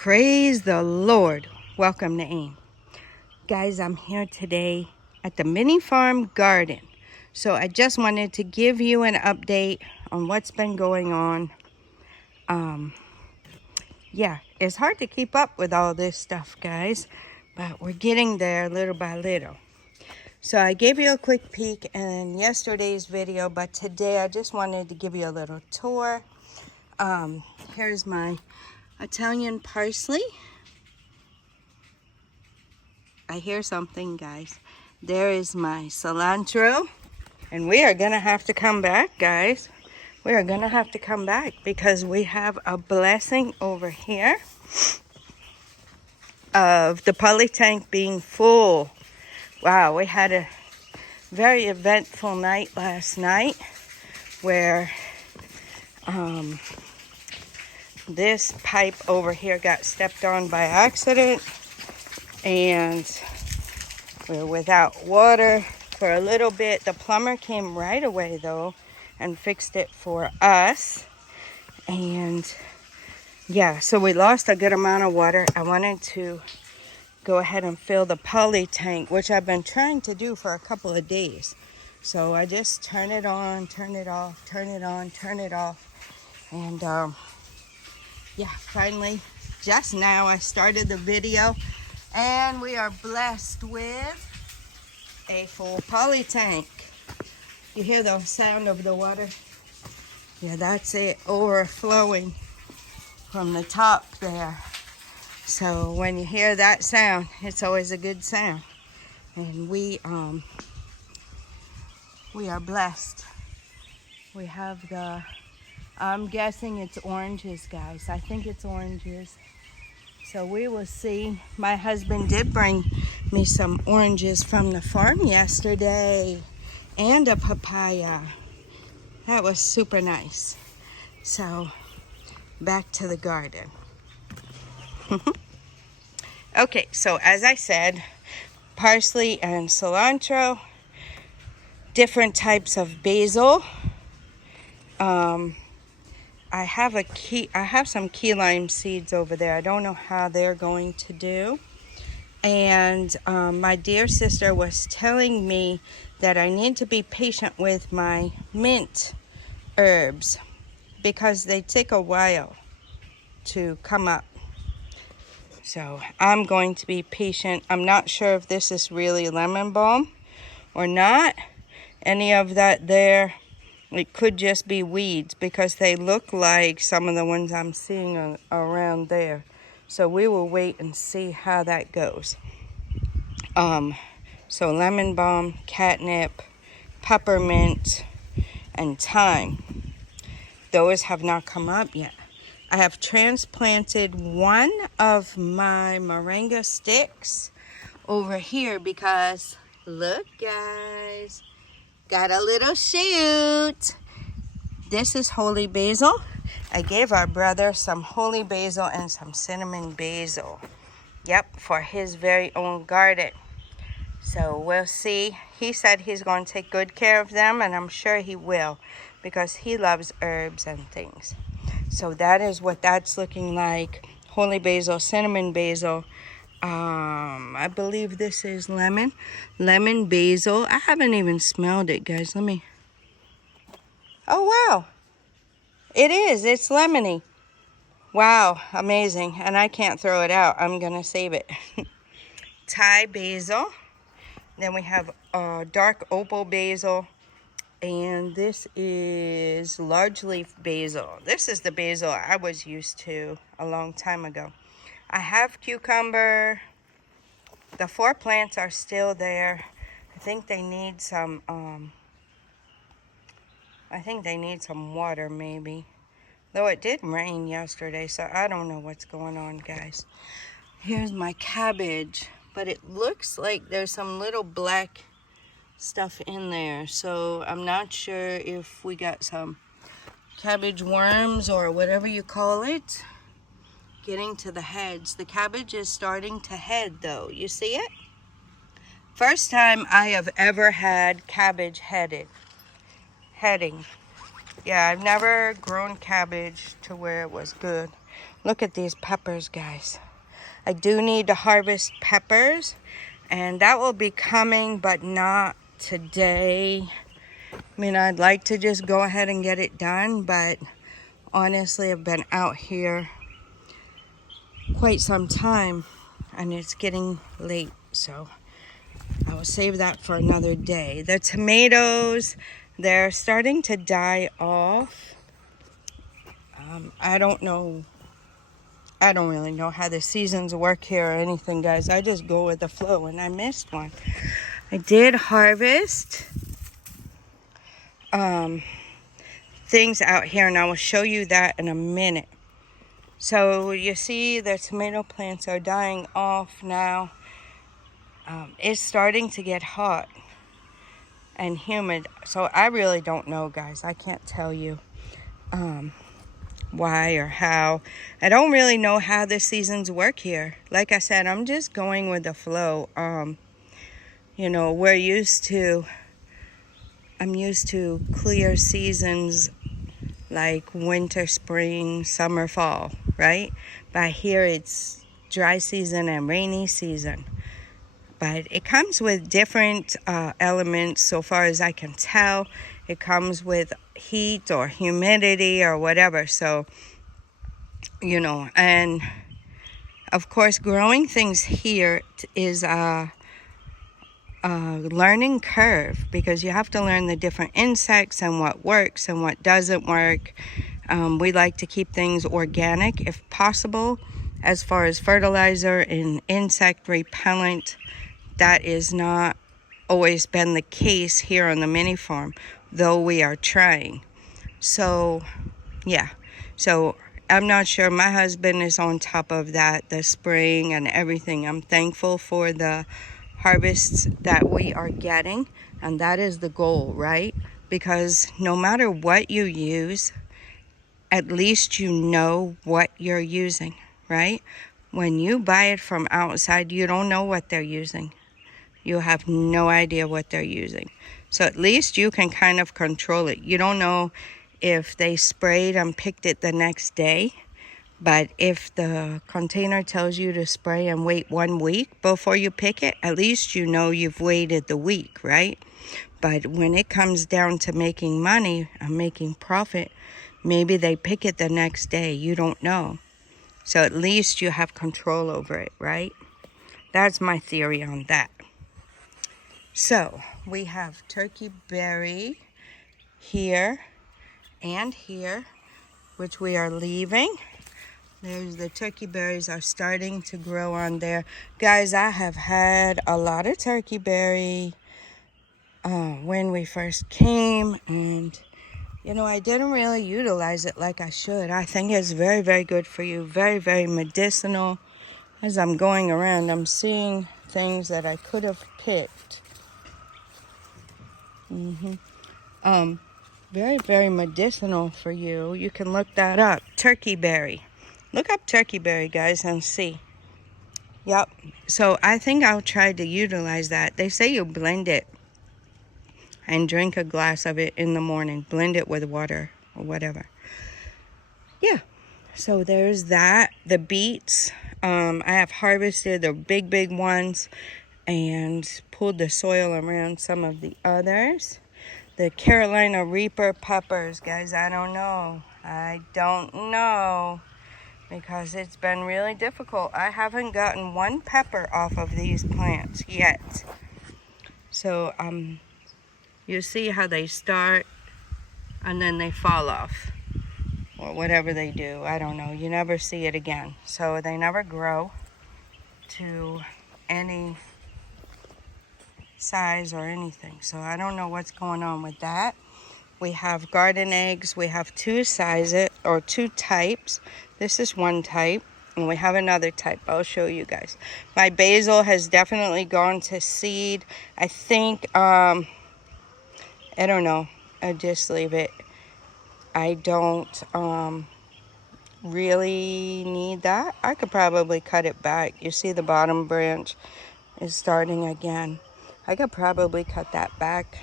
Praise the Lord. Welcome to AIM. Guys, I'm here today at the MiniFarm garden. So I just wanted to give you an update on what's been going on. Yeah, it's hard to keep up with all this stuff, guys, but we're getting there little by little. So I gave you a quick peek in yesterday's video, but today I just wanted to give you a little tour. Here's my Italian parsley. I hear something, guys. There is my cilantro. And we are going to have to come back, guys. We are going to have to come back because we have a blessing over here of the poly tank being full. Wow, we had a very eventful night last night where this pipe over here got stepped on by accident and we're without water for a little bit. The plumber came right away though and fixed it for us. And yeah, so we lost a good amount of water. I wanted to go ahead and fill the poly tank, which I've been trying to do for a couple of days. So I just turn it on, turn it off, turn it on, turn it off. And yeah, finally, just now I started the video and we are blessed with a full poly tank. You hear the sound of the water? Yeah, that's it overflowing from the top there. So when you hear that sound, it's always a good sound. And we are blessed. We have the, I'm guessing it's oranges, guys. I think it's oranges. So we will see. My husband did bring me some oranges from the farm yesterday and a papaya. That was super nice. So back to the garden. Okay, so as I said, parsley and cilantro, different types of basil. I have some key lime seeds over there. I don't know how they're going to do. And my dear sister was telling me that I need to be patient with my mint herbs because they take a while to come up. So I'm going to be patient. I'm not sure if this is really lemon balm or not. Any of that there. It could just be weeds because they look like some of the ones I'm seeing around there. So we will wait and see how that goes. So lemon balm, catnip, peppermint, and thyme. Those have not come up yet. I have transplanted one of my moringa sticks over here because, look guys, got a little shoot. This is holy basil. I gave our brother some holy basil and some cinnamon basil. Yep, for his very own garden. So we'll see. He said he's going to take good care of them, and I'm sure he will because he loves herbs and things. So that is what that's looking like. Holy basil, cinnamon basil. I believe this is lemon basil. I haven't even smelled it, guys. Let me. Oh wow, it is. It's lemony. Wow, amazing. And I can't throw it out. I'm gonna save it. Thai basil. Then we have dark opal basil, and this is large leaf basil. This is the basil I was used to a long time ago. I have cucumber. The 4 plants are still there. I think they need some water maybe. Though it did rain yesterday, so I don't know what's going on, guys. Here's my cabbage, but it looks like there's some little black stuff in there. So I'm not sure if we got some cabbage worms or whatever you call it. Getting to the heads. The cabbage is starting to head though. You see it? First time I have ever had cabbage heading. Yeah, I've never grown cabbage to where it was good. Look at these peppers, guys. I do need to harvest peppers, and that will be coming, but not today. I mean, I'd like to just go ahead and get it done, but honestly, I've been out here quite some time, and it's getting late, so I will save that for another day. The tomatoes, they're starting to die off. I don't know. I don't really know how the seasons work here or anything, guys. I just go with the flow, and I missed one. I did harvest things out here, and I will show you that in a minute. So you see the tomato plants are dying off now. It's starting to get hot and humid. So I really don't know, guys. I can't tell you why or how. I don't really know how the seasons work here. Like I said, I'm just going with the flow. You know, I'm used to clear seasons like winter, spring, summer, fall, right? But here it's dry season and rainy season. But it comes with different elements so far as I can tell. It comes with heat or humidity or whatever. So, you know, and of course, growing things here is a learning curve, because you have to learn the different insects and what works and what doesn't work. We like to keep things organic if possible. As far as fertilizer and insect repellent, that is not always been the case here on the mini farm, though we are trying. So yeah, so I'm not sure. My husband is on top of that, the spraying and everything. I'm thankful for the harvests that we are getting, and that is the goal, right? Because no matter what you use, at least you know what you're using, right? When you buy it from outside, you don't know what they're using. You have no idea what they're using. So at least you can kind of control it. You don't know if they sprayed and picked it the next day, but if the container tells you to spray and wait 1 week before you pick it, at least you know you've waited the week, right? But when it comes down to making money and making profit, maybe they pick it the next day. You don't know. So at least you have control over it, right? That's my theory on that. So we have turkey berry here and here, which we are leaving. There's the turkey berries are starting to grow on there. Guys, I have had a lot of turkey berry when we first came, and you know, I didn't really utilize it like I should. I think it's very, very good for you. Very, very medicinal. As I'm going around, I'm seeing things that I could have picked. Very, very medicinal for you. You can look that up. Turkey berry. Look up turkey berry, guys, and see. Yep. So I think I'll try to utilize that. They say you blend it and drink a glass of it in the morning. Blend it with water or whatever. Yeah. So there's that. The beets. I have harvested the big, big ones and pulled the soil around some of the others. The Carolina Reaper peppers, guys, I don't know. Because it's been really difficult. I haven't gotten one pepper off of these plants yet. So you see how they start and then they fall off, or whatever they do. I don't know. You never see it again. So they never grow to any size or anything. So I don't know what's going on with that. We have garden eggs. We have two sizes or two types. This is one type, and we have another type. I'll show you guys. My basil has definitely gone to seed. I think, I don't know. I just leave it. I don't really need that. I could probably cut it back. You see the bottom branch is starting again. I could probably cut that back.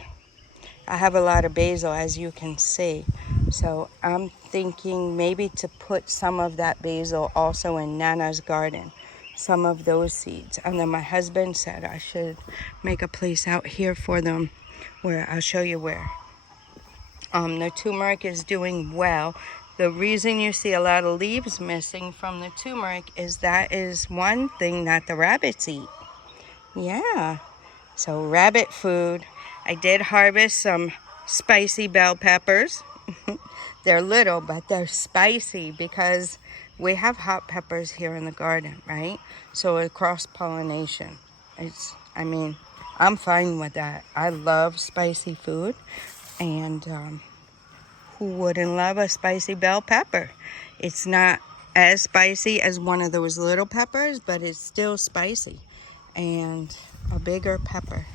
I have a lot of basil, as you can see. So I'm thinking maybe to put some of that basil also in Nana's garden, some of those seeds. And then my husband said I should make a place out here for them where I'll show you where. The turmeric is doing well. The reason you see a lot of leaves missing from the turmeric is that is one thing that the rabbits eat. Yeah, so rabbit food. I did harvest some spicy bell peppers. They're little, but they're spicy because we have hot peppers here in the garden, right? So it's cross-pollination. I'm fine with that. I love spicy food, and who wouldn't love a spicy bell pepper? It's not as spicy as one of those little peppers, but it's still spicy, and a bigger pepper.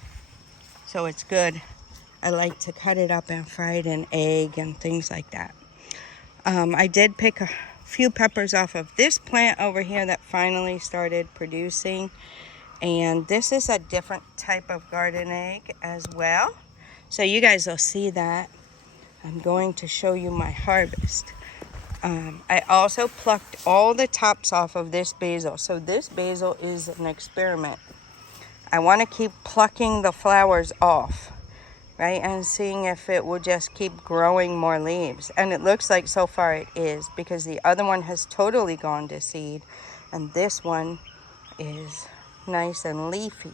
So it's good. I like to cut it up and fry it in egg and things like that. I did pick a few peppers off of this plant over here that finally started producing. And this is a different type of garden egg as well. So you guys will see that. I'm going to show you my harvest. I also plucked all the tops off of this basil. So this basil is an experiment. I want to keep plucking the flowers off, right? And seeing if it will just keep growing more leaves. And it looks like so far it is, because the other one has totally gone to seed. And this one is nice and leafy.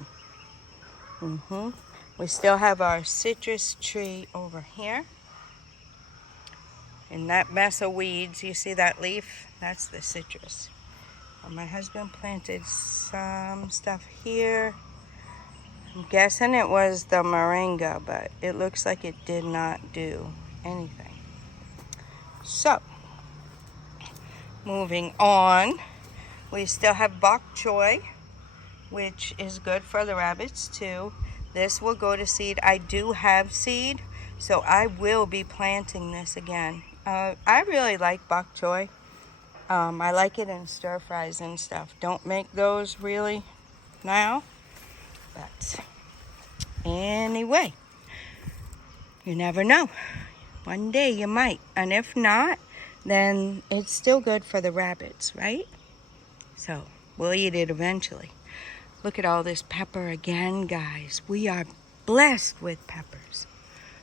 We still have our citrus tree over here. In that mess of weeds, you see that leaf? That's the citrus. My husband planted some stuff here. I'm guessing it was the moringa, but it looks like it did not do anything. So, moving on, we still have bok choy, which is good for the rabbits too. This will go to seed. I do have seed, so I will be planting this again. I really like bok choy. I like it in stir fries and stuff. Don't make those really now, but anyway, you never know. One day you might, and if not, then it's still good for the rabbits, right? So we'll eat it eventually. Look at all this pepper again, guys. We are blessed with peppers.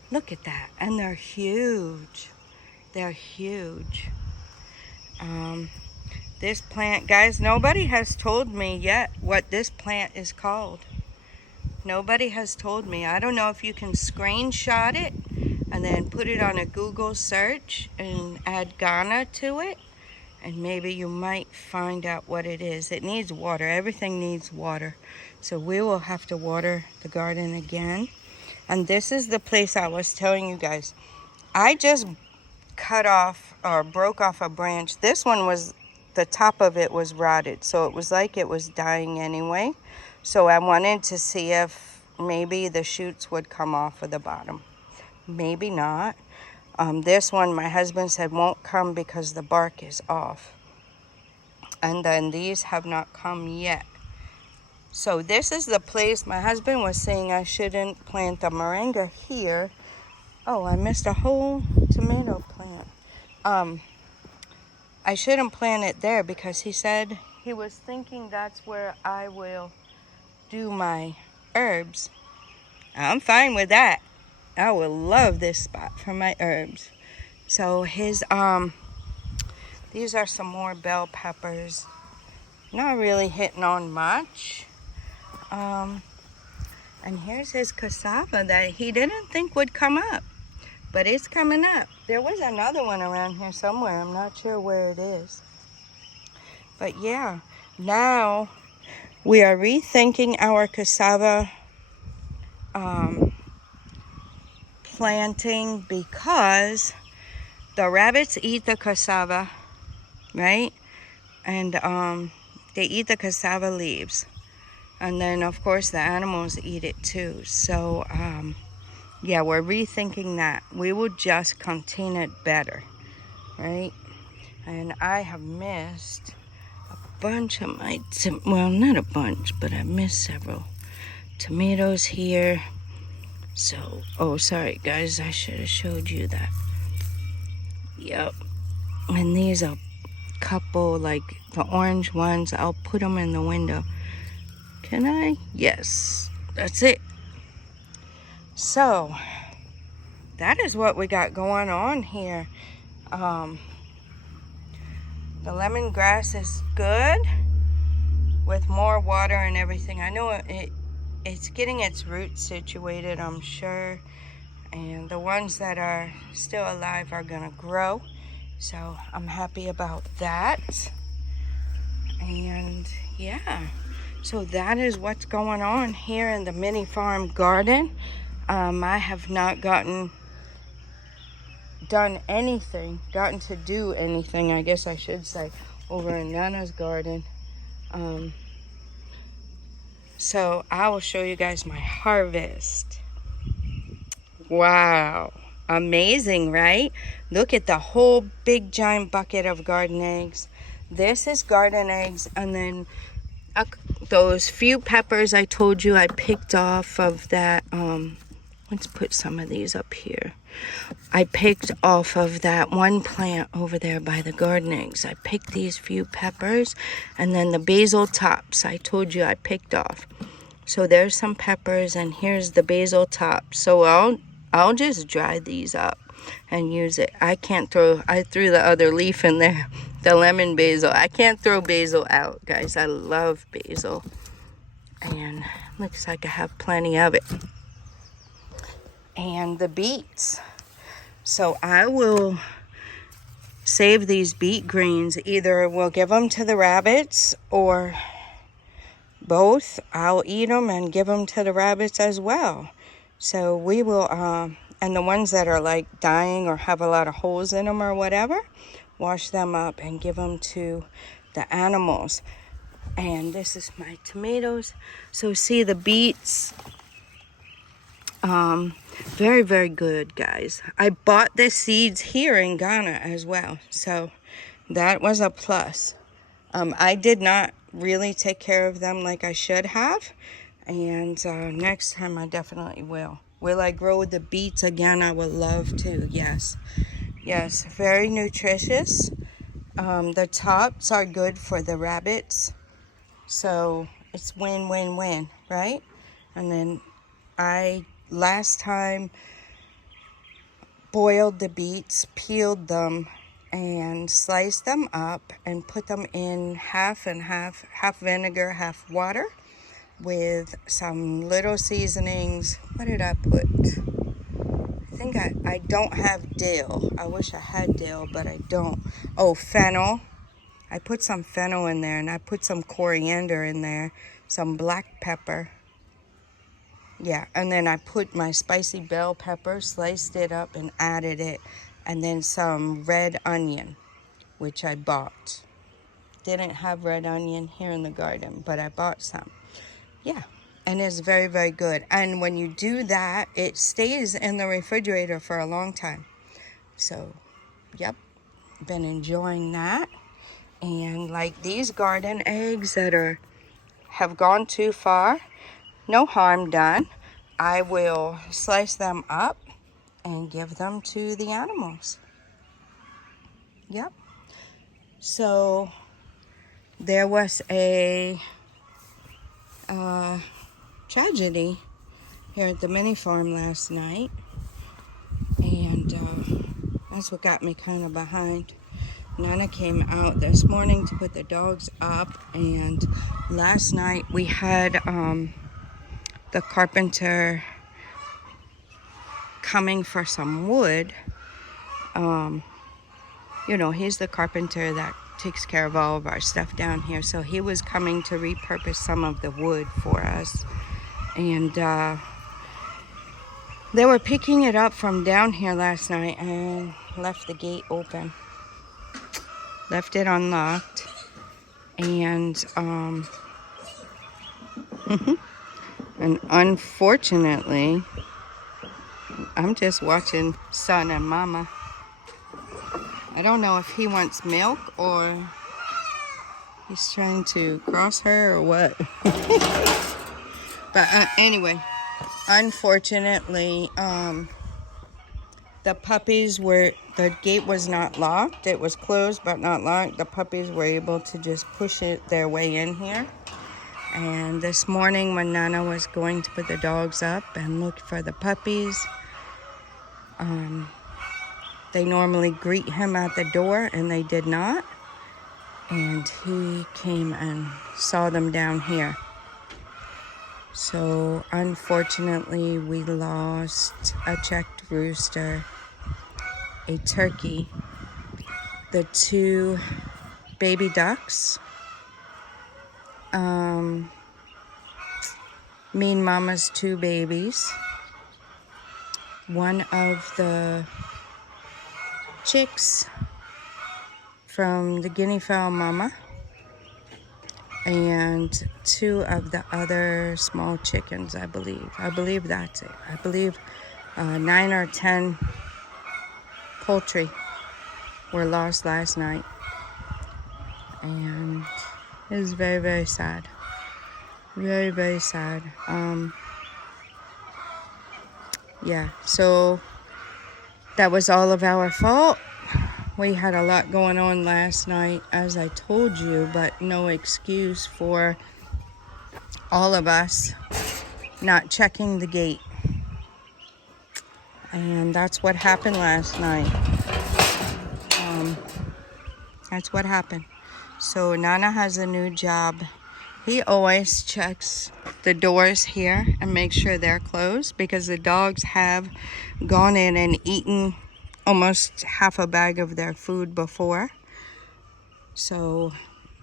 Look at that, and they're huge. They're huge. This plant, guys, nobody has told me yet what this plant is called. Nobody has told me. I don't know if you can screenshot it and then put it on a Google search and add Ghana to it, and maybe you might find out what it is. It needs water. Everything needs water. So we will have to water the garden again. And this is the place I was telling you guys. I just cut off or broke off a branch. This one was, the top of it was rotted, so it was like it was dying anyway. So I wanted to see if maybe the shoots would come off of the bottom. Maybe not. This one, my husband said, won't come because the bark is off. And then these have not come yet. So this is the place my husband was saying I shouldn't plant the moringa here. Oh, I missed a whole tomato plant. I shouldn't plant it there because he said he was thinking that's where I will do my herbs. I'm fine with that. I would love this spot for my herbs. So his these are some more bell peppers. Not really hitting on much. And here's his cassava that he didn't think would come up, but it's coming up. There was another one around here somewhere. I'm not sure where it is. But yeah, now we are rethinking our cassava planting because the rabbits eat the cassava, right? And they eat the cassava leaves. And then, of course, the animals eat it too. So, yeah, we're rethinking that. We will just contain it better, right? And I have missed a bunch of my, well, not a bunch, but I missed several tomatoes here. So, oh, sorry, guys, I should have showed you that. Yep, And these are couple, like the orange ones. I'll put them in the window. Can I? Yes, that's it. So that is what we got going on here. The lemongrass is good with more water and everything. I know it's getting its roots situated, I'm sure, and the ones that are still alive are gonna grow, so I'm happy about that. And yeah, so that is what's going on here in the MiniFarm garden. I have not gotten to do anything, I guess I should say, over in Nana's garden. So I will show you guys my harvest. Wow, amazing, right? Look at the whole big giant bucket of garden eggs. This is garden eggs, and then those few peppers I told you I picked off of that. Let's put some of these up here. I picked off of that one plant over there by the garden eggs. I picked these few peppers, and then the basil tops I told you I picked off. So there's some peppers, and here's the basil top. So I'll just dry these up and use it. I threw the other leaf in there, the lemon basil. I can't throw basil out, guys. I love basil, and looks like I have plenty of it. And the beets. So I will save these beet greens. Either we'll give them to the rabbits or both. I'll eat them and give them to the rabbits as well. So we will, and the ones that are like dying or have a lot of holes in them or whatever, wash them up and give them to the animals. And this is my tomatoes. So see the beets. Very, very good, guys. I bought the seeds here in Ghana as well, so that was a plus. I did not really take care of them like I should have, and next time I definitely will. Will I grow the beets again? I would love to. Yes, very nutritious. The tops are good for the rabbits, so it's win-win-win, right? And then last time boiled the beets, peeled them, and sliced them up and put them in half vinegar, half water, with some little seasonings. What did I put? I think I don't have dill. I wish I had dill, but I don't. Oh, fennel. I put some fennel in there, and I put some coriander in there, some black pepper. Yeah, and then I put my spicy bell pepper, sliced it up and added it, and then some red onion, which I bought. Didn't have red onion here in the garden, but I bought some. Yeah, and it's very, very good. And when you do that, it stays in the refrigerator for a long time. So, yep, been enjoying that. And like these garden eggs that have gone too far, no harm done. I will slice them up and give them to the animals. Yep. So there was a tragedy here at the MiniFarm last night, and that's what got me kind of behind. Nana came out this morning to put the dogs up, and last night we had the carpenter coming for some wood. You know, he's the carpenter that takes care of all of our stuff down here. So he was coming to repurpose some of the wood for us. And they were picking it up from down here last night and left the gate open. Left it unlocked. And and unfortunately, I'm just watching Son and Mama. I don't know if he wants milk or he's trying to cross her or what. But anyway, unfortunately, The puppies were, the gate was not locked. It was closed but not locked. The puppies were able to just push their way in here. And this morning when Nana was going to put the dogs up and look for the puppies, they normally greet him at the door and they did not. And he came and saw them down here. So unfortunately we lost a checked rooster, a turkey, the 2 baby ducks, Mean Mama's 2 babies, one of the chicks from the guinea fowl mama, and 2 of the other small chickens, I believe. I believe that's it. I believe 9 or 10 poultry were lost last night. And it was very, very sad. Very, very sad. Yeah, so that was all of our fault. We had a lot going on last night, as I told you, but no excuse for all of us not checking the gate. And that's what happened last night. That's what happened. So Nana has a new job. He always checks the doors here and makes sure they're closed, because the dogs have gone in and eaten almost half a bag of their food before. So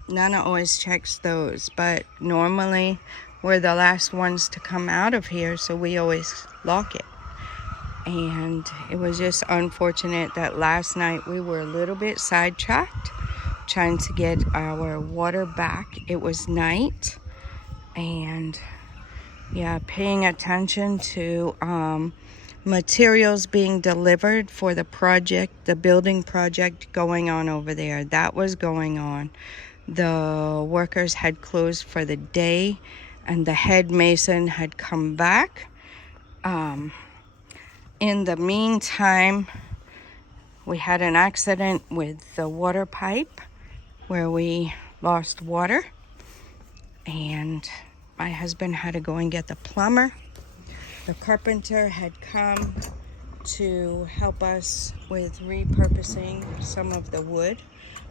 Nana always checks those, but normally we're the last ones to come out of here, so we always lock it. And it was just unfortunate that last night we were a little bit sidetracked trying to get our water back. It was night, and yeah, paying attention to materials being delivered for the project, the building project going on over there. That was going on. The workers had closed for the day, and the head mason had come back. In the meantime, we had an accident with the water pipe where we lost water, and my husband had to go and get the plumber. The carpenter had come to help us with repurposing some of the wood,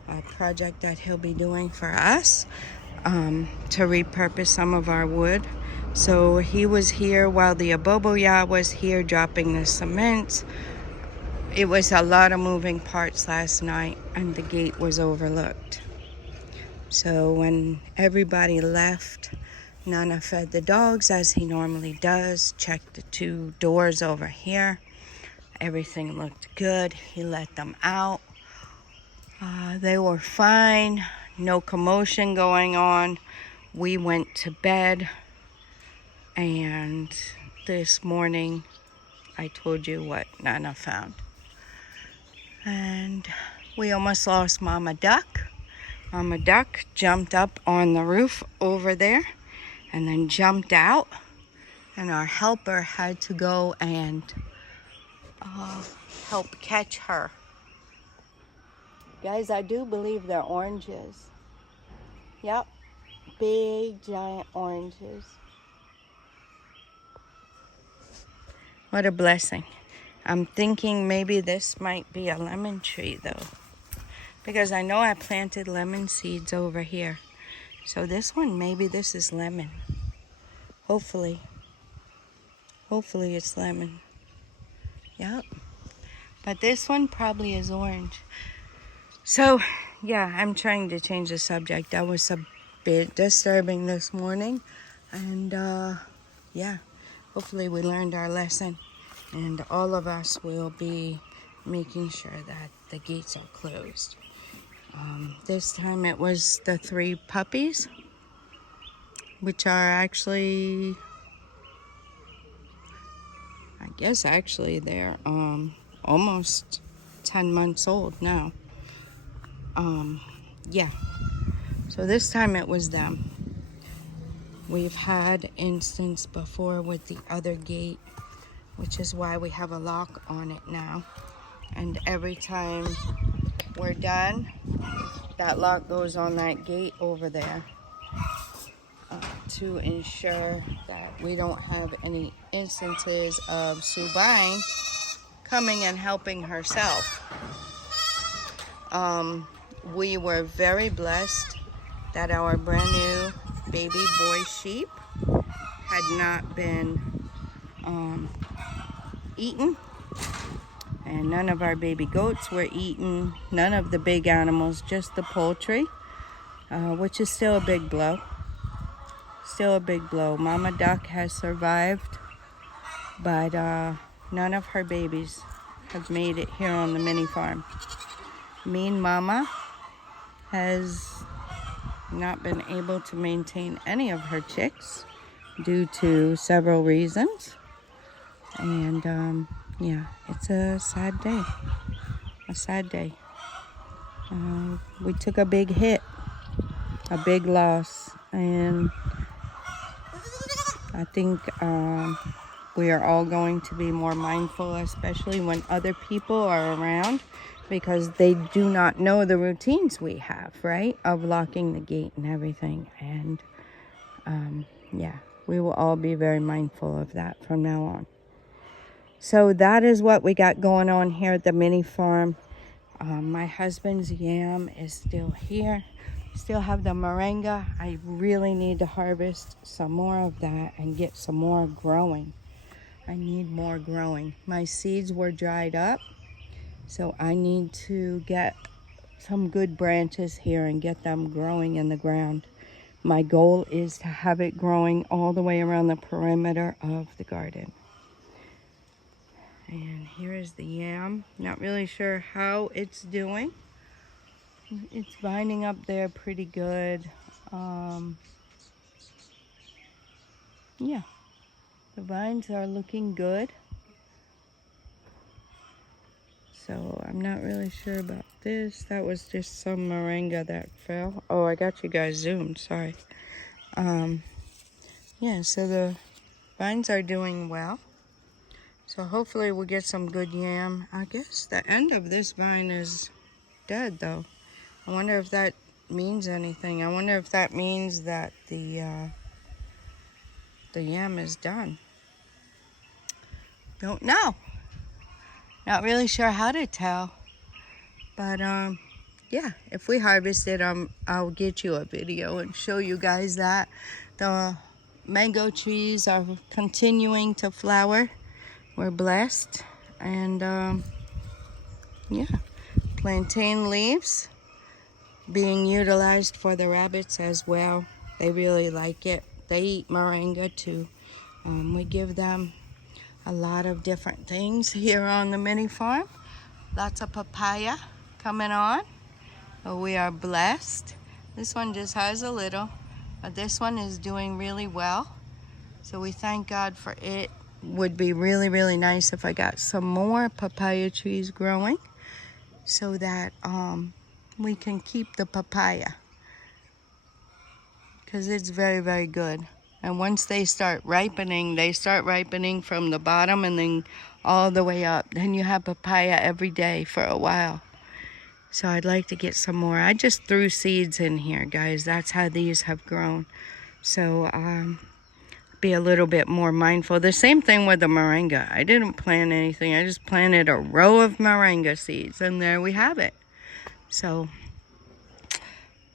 a project that he'll be doing for us, to repurpose some of our wood. So he was here while the aboboya was here dropping the cement. It was a lot of moving parts last night, and the gate was overlooked. So when everybody left, Nana fed the dogs as he normally does, checked the 2 doors over here. Everything looked good. He let them out. They were fine. No commotion going on. We went to bed, and this morning I told you what Nana found. And we almost lost Mama Duck. Mama Duck jumped up on the roof over there and then jumped out, and our helper had to go and help catch her. Guys, I do believe they're oranges. Yep, big giant oranges. What a blessing. I'm thinking maybe this might be a lemon tree though, because I know I planted lemon seeds over here. So this one, maybe this is lemon. Hopefully it's lemon. Yep. But this one probably is orange. So yeah, I'm trying to change the subject. That was a bit disturbing this morning. And yeah, hopefully we learned our lesson, and all of us will be making sure that the gates are closed. This time it was the 3 puppies, which are actually, I guess actually they're almost 10 months old now. Yeah, so this time it was them. We've had instance before with the other gate which is why we have a lock on it now. And every time we're done, that lock goes on that gate over there to ensure that we don't have any instances of Sue Vine coming and helping herself. We were very blessed that our brand new baby boy sheep had not been eaten, and none of our baby goats were eaten, none of the big animals, just the poultry, which is still a big blow. Still a big blow. Mama Duck has survived, but none of her babies have made it here on the mini farm. Mean Mama has not been able to maintain any of her chicks due to several reasons. And yeah, it's a sad day. A sad day. We took a big hit, a big loss, and I think we are all going to be more mindful, especially when other people are around, because they do not know the routines we have, right? Of locking the gate and everything. And yeah, we will all be very mindful of that from now on. So that is what we got going on here at the mini farm. My husband's yam is still here. Still have the moringa. I really need to harvest some more of that and get some more growing. I need more growing. My seeds were dried up, so I need to get some good branches here and get them growing in the ground. My goal is to have it growing all the way around the perimeter of the garden. And here is the yam. Not really sure how it's doing. It's vining up there pretty good. Yeah, the vines are looking good. So I'm not really sure about this. That was just some moringa that fell. Oh, I got you guys zoomed, sorry. Yeah, so the vines are doing well. So hopefully we'll get some good yam. I guess the end of this vine is dead though. I wonder if that means anything. I wonder if that means that the yam is done. Don't know. Not really sure how to tell. But yeah, if we harvest it, I'll get you a video and show you guys that. The mango trees are continuing to flower. We're blessed. And yeah, plantain leaves being utilized for the rabbits as well. They really like it. They eat moringa too. We give them a lot of different things here on the mini farm. Lots of papaya coming on. We are blessed. This one just has a little, but this one is doing really well. So we thank God for it. Would be really, really nice if I got some more papaya trees growing so that we can keep the papaya, because it's very, very good. And once they start ripening from the bottom and then all the way up. Then you have papaya every day for a while. So I'd like to get some more. I just threw seeds in here, guys. That's how these have grown. So be a little bit more mindful. The same thing with the moringa. I didn't plant anything. I just planted a row of moringa seeds, and there we have it. So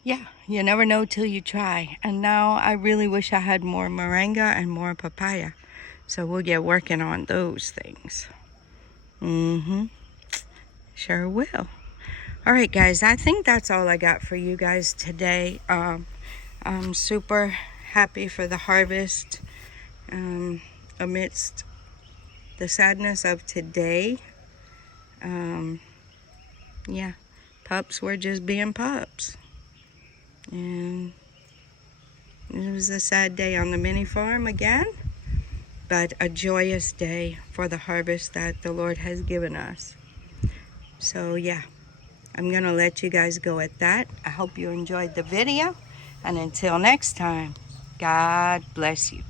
yeah, you never know till you try. And now I really wish I had more moringa and more papaya. So we'll get working on those things. Sure will. All right, guys, I think that's all I got for you guys today. I'm super happy for the harvest. Amidst the sadness of today, yeah, pups were just being pups. And it was a sad day on the mini farm again, but a joyous day for the harvest that the Lord has given us. So yeah, I'm gonna let you guys go at that. I hope you enjoyed the video, and until next time, God bless you.